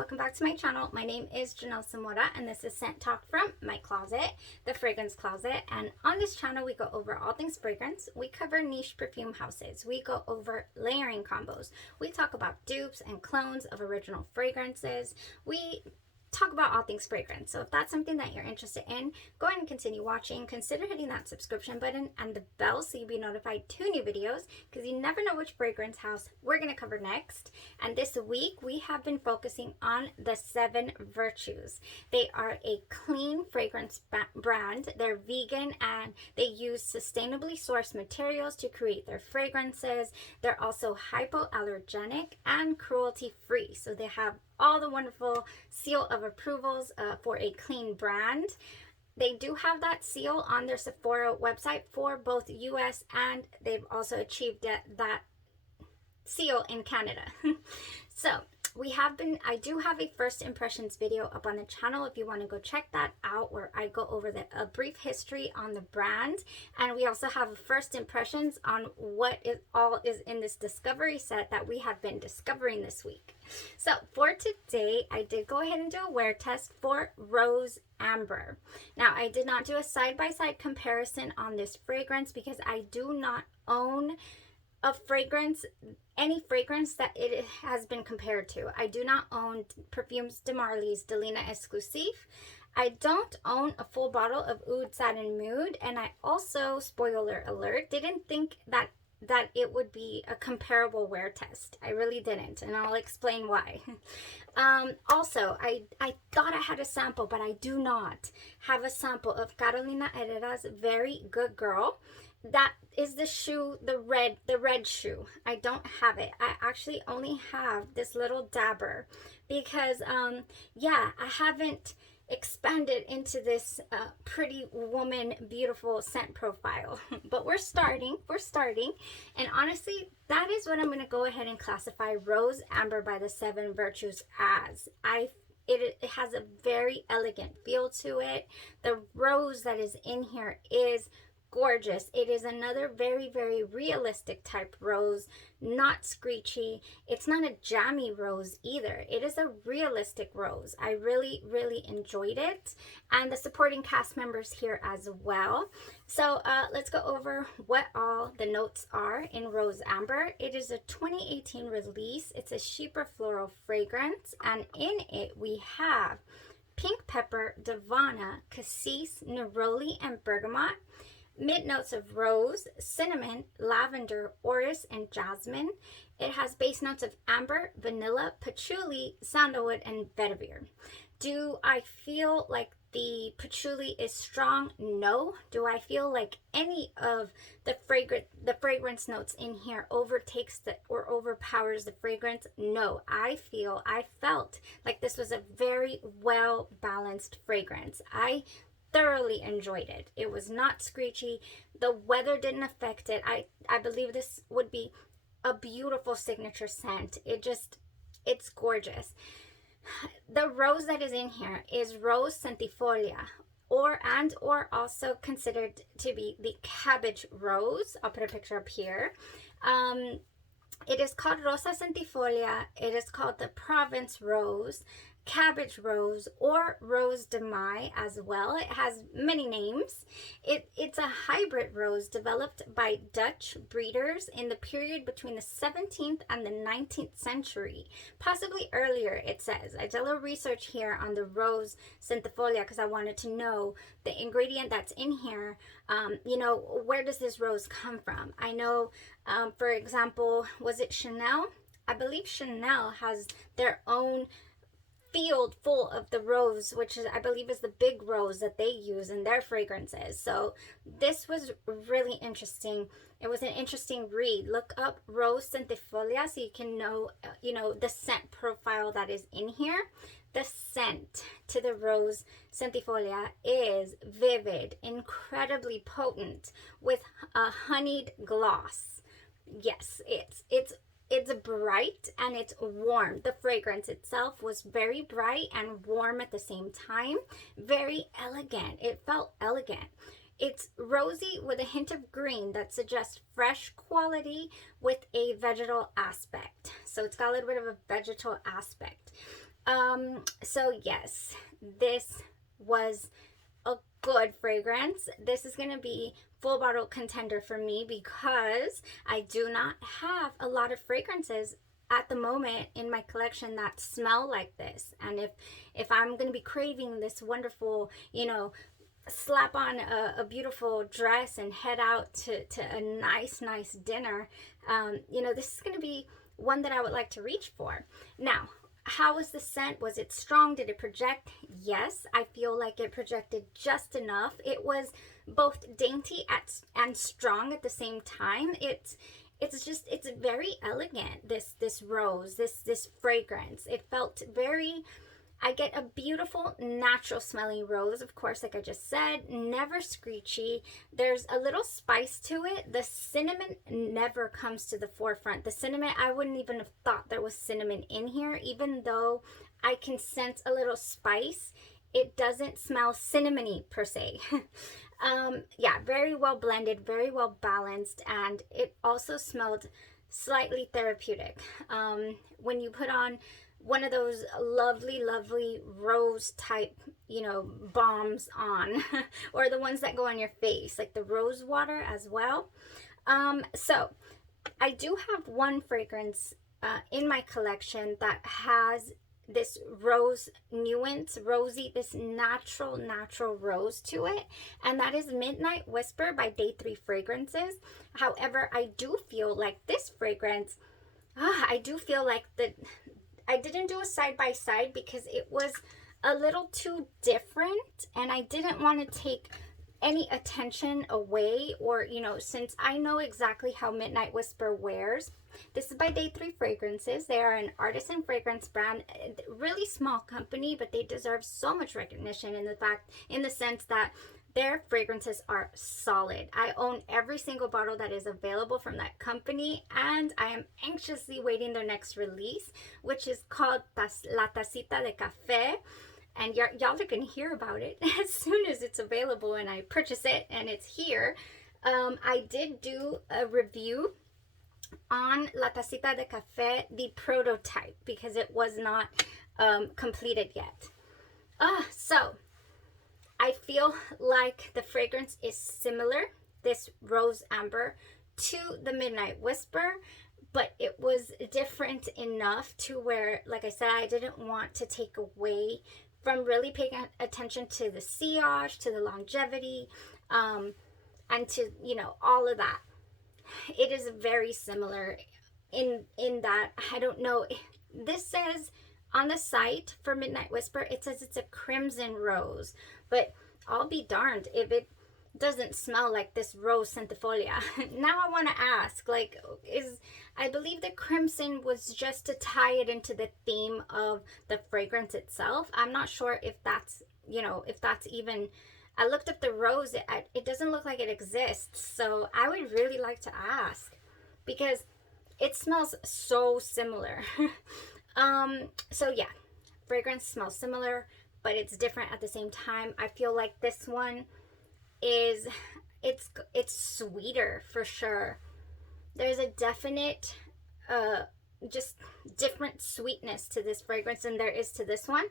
welcome back to my channel. My name is Janelle Samora and this is Scent Talk from my closet, the fragrance closet. And on this channel we go over all things fragrance. We cover niche perfume houses. We go over layering combos. We talk about dupes and clones of original fragrances. We talk about all things fragrance. So if that's something that you're interested in, go ahead and continue watching. Consider hitting that subscription button and the bell so you'll be notified to new videos, because you never know which fragrance house we're going to cover next. And this week we have been focusing on the 7 Virtues. They are a clean fragrance brand. They're vegan and they use sustainably sourced materials to create their fragrances. They're also hypoallergenic and cruelty free. So they have all the wonderful seal of approvals for a clean brand. They do have that seal on their Sephora website for both US, and they've also achieved that seal in Canada. So I do have a first impressions video up on the channel if you want to go check that out, where I go over a brief history on the brand, and we also have first impressions on what is in this discovery set that we have been discovering this week. So for today, I did go ahead and do a wear test for Rose Amber. Now, I did not do a side-by-side comparison on this fragrance because I do not own a fragrance, any fragrance that it has been compared to. I do not own Perfumes de Marly's Delina Exclusive. I don't own a full bottle of Oud Satin Mood, and I also, spoiler alert, didn't think that it would be a comparable wear test. I really didn't, and I'll explain why. Also, I thought I had a sample, but I do not have a sample of Carolina Herrera's Very Good Girl. That is the shoe, the red shoe. I don't have it. I actually only have this little dabber because, yeah, I haven't expanded into this pretty woman, beautiful scent profile. But we're starting. And honestly, that is what I'm going to go ahead and classify Rose Amber by the 7 Virtues as. It has a very elegant feel to it. The rose that is in here is gorgeous. It is another very, very realistic type rose, not screechy. It's not a jammy rose either. It is a realistic rose. I really, really enjoyed it, and the supporting cast members here as well. So let's go over what all the notes are in Rose Amber. It is a 2018 release. It's a chypre floral fragrance, and in it we have pink pepper, Davana, cassis, neroli, and bergamot. Mid notes of rose, cinnamon, lavender, orris, and jasmine. It has base notes of amber, vanilla, patchouli, sandalwood, and vetiver. Do I feel like the patchouli is strong? No. Do I feel like any of the fragrance notes in here overtakes or overpowers the fragrance? No. I felt like this was a very well balanced fragrance. I thoroughly enjoyed it. It was not screechy. The weather didn't affect it. I believe this would be a beautiful signature scent. It's gorgeous. The rose that is in here is Rose Centifolia, or also considered to be the cabbage rose. I'll put a picture up here. It is called Rosa Centifolia. It is called the Provence rose, cabbage rose, or rose de mai as well. It has many names. It's a hybrid rose developed by Dutch breeders in the period between the 17th and the 19th century, possibly earlier, it says. I did a little research here on the Rose Centifolia because I wanted to know the ingredient that's in here. Where does this rose come from? I know, for example, was it Chanel? I believe Chanel has their own field full of the rose, which I believe is the big rose that they use in their fragrances. So this was really interesting. It was an interesting read. Look up Rose Centifolia so you can know, the scent profile that is in here. The scent to the Rose Centifolia is vivid, incredibly potent, with a honeyed gloss. Yes, it's bright and it's warm. The fragrance itself was very bright and warm at the same time. Very elegant. It felt elegant. It's rosy with a hint of green that suggests fresh quality with a vegetal aspect. So it's got a little bit of a vegetal aspect. So yes, this was a good fragrance. This is going to be full bottle contender for me because I do not have a lot of fragrances at the moment in my collection that smell like this. And if I'm going to be craving this wonderful, slap on a beautiful dress and head out to a nice dinner, this is going to be one that I would like to reach for. Now, how was the scent? Was it strong? Did it project? Yes, I feel like it projected just enough. It was both dainty and strong at the same time. It's very elegant, this rose, this fragrance. It felt very, I get a beautiful natural smelling rose, of course, like I just said, never screechy. There's a little spice to it. The cinnamon never comes to the forefront. The cinnamon, I wouldn't even have thought there was cinnamon in here, even though I can sense a little spice. It doesn't smell cinnamony per se. Yeah, very well blended, very well balanced, and it also smelled slightly therapeutic. When you put on one of those lovely rose type, balms on, or the ones that go on your face, like the rose water as well. So I do have one fragrance in my collection that has this rose nuance, rosy, this natural rose to it, and that is Midnight Whisper by Day 3 Fragrances. However, I do feel like this fragrance, I do feel like I didn't do a side by side because it was a little too different, and I didn't want to take any attention away, or since I know exactly how Midnight Whisper wears. This is by Day 3 Fragrances. They are an artisan fragrance brand, really small company, but they deserve so much recognition in the sense that their fragrances are solid. I own every single bottle that is available from that company, and I am anxiously waiting their next release, which is called La Tacita de Café. And y'all are going to hear about it as soon as it's available and I purchase it and it's here. I did do a review on La Tacita de Café, the prototype, because it was not completed yet. So I feel like the fragrance is similar, this rose amber, to the Midnight Whisper, but it was different enough to where, like I said, I didn't want to take away from really paying attention to the sillage, to the longevity, and to, all of that. It is very similar in that, I don't know, this says on the site for Midnight Whisper, it says it's a crimson rose, but I'll be darned if it doesn't smell like this rose Centifolia. Now I want to ask, I believe the crimson was just to tie it into the theme of the fragrance itself. I'm not sure if that's, if that's even, I looked up the rose, it doesn't look like it exists. So I would really like to ask because it smells so similar. So yeah, fragrance smells similar, but it's different at the same time. I feel like this one is, it's sweeter for sure. There's a definite just different sweetness to this fragrance than there is to this one.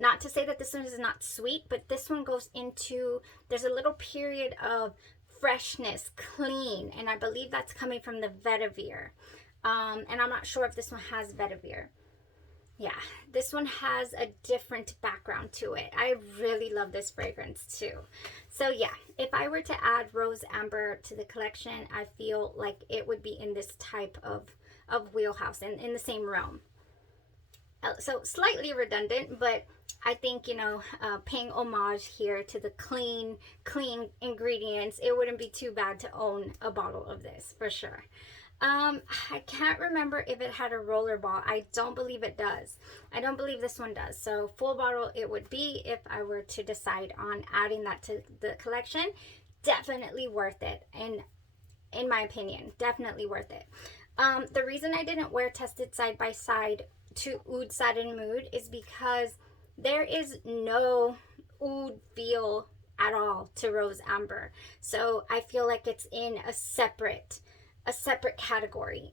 Not to say that this one is not sweet, but this one goes into, there's a little period of freshness, clean, and I believe that's coming from the vetiver. And I'm not sure if this one has vetiver. Yeah, this one has a different background to it. I really love this fragrance too. So yeah, if I were to add rose amber to the collection, I feel like it would be in this type of wheelhouse and in the same realm. So slightly redundant, but I think, paying homage here to the clean ingredients, it wouldn't be too bad to own a bottle of this for sure. I can't remember if it had a roller ball. I don't believe it does. I don't believe this one does. So full bottle it would be if I were to decide on adding that to the collection. Definitely worth it. And in my opinion, definitely worth it. The reason I didn't wear tested side by side to Oud Satin Mood is because there is no oud feel at all to Rose Amber. So I feel like it's in a separate a separate category.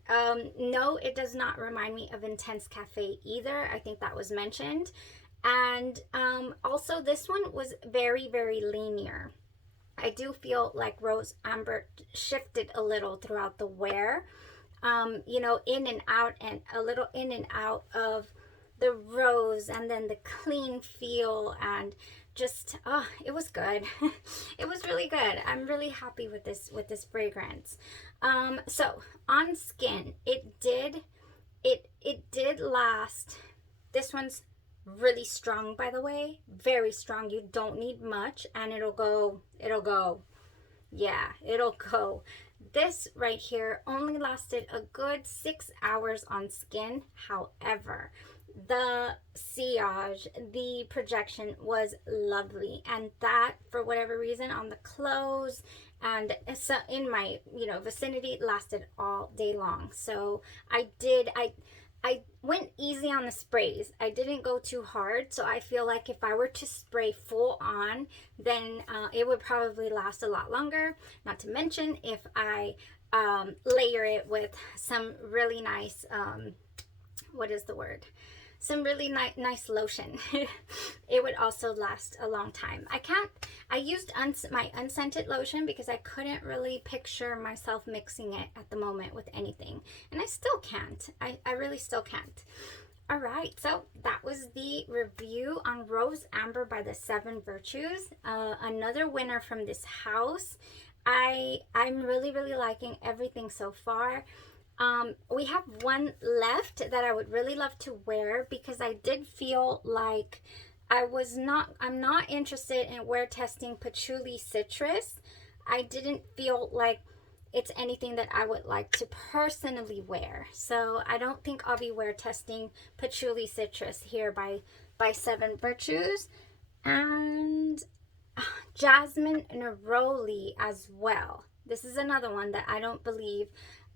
No, it does not remind me of Intense Cafe either. I think that was mentioned. And also this one was very, very linear. I do feel like Rose Amber shifted a little throughout the wear. You know, in and out, and a little in and out of the rose, and then the clean feel, and just it was good. It was really good. I'm really happy with this fragrance. So on skin, it did last. This one's really strong, by the way, very strong. You don't need much, and it'll go. Yeah, it'll go. This right here only lasted a good 6 hours on skin. However, the sillage, the projection was lovely, and that, for whatever reason, on the clothes and so in my vicinity, lasted all day long. So I went easy on the sprays. I didn't go too hard, so I feel like if I were to spray full on, then it would probably last a lot longer. Not to mention if I layer it with some really nice, what is the word? Some really nice lotion. It would also last a long time. I used my unscented lotion because I couldn't really picture myself mixing it at the moment with anything. And I still can't. I really still can't. All right, so that was the review on Rose Amber by the 7 Virtues. Another winner from this house. I'm really, really liking everything so far. We have one left that I would really love to wear because I did feel like I'm not interested in wear testing Patchouli Citrus. I didn't feel like it's anything that I would like to personally wear. So I don't think I'll be wear testing Patchouli Citrus here by 7 Virtues. And Jasmine Neroli as well. This is another one that I don't believe.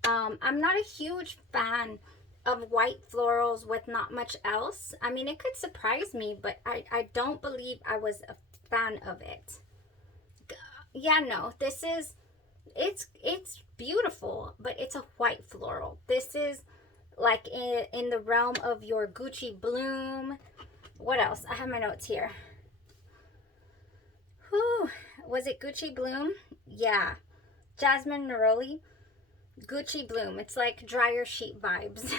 I'm not a huge fan of white florals with not much else. I mean, it could surprise me, but I don't believe I was a fan of it. Yeah, no, it's beautiful, but it's a white floral. This is like in the realm of your Gucci Bloom. What else? I have my notes here. Whew. Was it Gucci Bloom? Yeah. Jasmine Neroli. Gucci Bloom. It's like dryer sheet vibes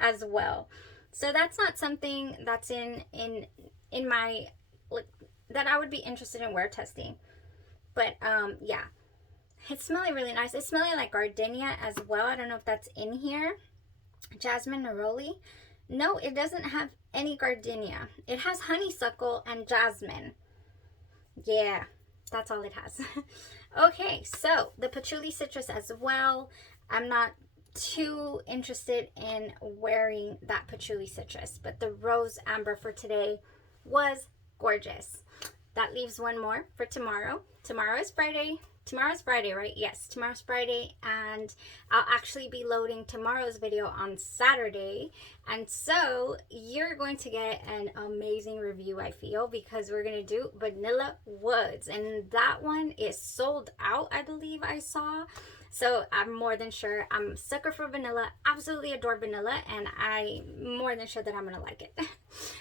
as well. So that's not something that's in my, like, that I would be interested in wear testing. But yeah, it's smelling really nice. It's smelling like gardenia as well. I don't know if that's in here. Jasmine Neroli. No, it doesn't have any gardenia. It has honeysuckle and jasmine. Yeah, that's all it has. Okay, so the Patchouli Citrus as well. I'm not too interested in wearing that Patchouli Citrus, but the Rose Amber for today was gorgeous. That leaves one more for tomorrow. Tomorrow is Friday. Tomorrow's Friday, right? Yes, tomorrow's Friday, and I'll actually be loading tomorrow's video on Saturday. And so you're going to get an amazing review, I feel, because we're going to do Vanilla Woods, and that one is sold out, I believe I saw. So I'm more than sure. I'm a sucker for vanilla, absolutely adore vanilla, and I'm more than sure that I'm going to like it.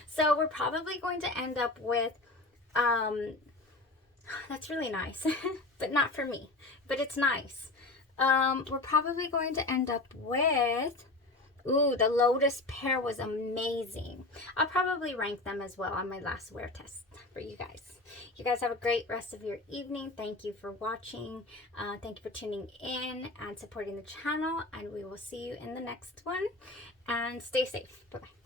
So we're probably going to end up with, that's really nice, but not for me, but it's nice. We're probably going to end up with, ooh, the Lotus Pear was amazing. I'll probably rank them as well on my last wear test for you guys. You guys have a great rest of your evening. Thank you for watching. Thank you for tuning in and supporting the channel, and we will see you in the next one. And stay safe. Bye-bye.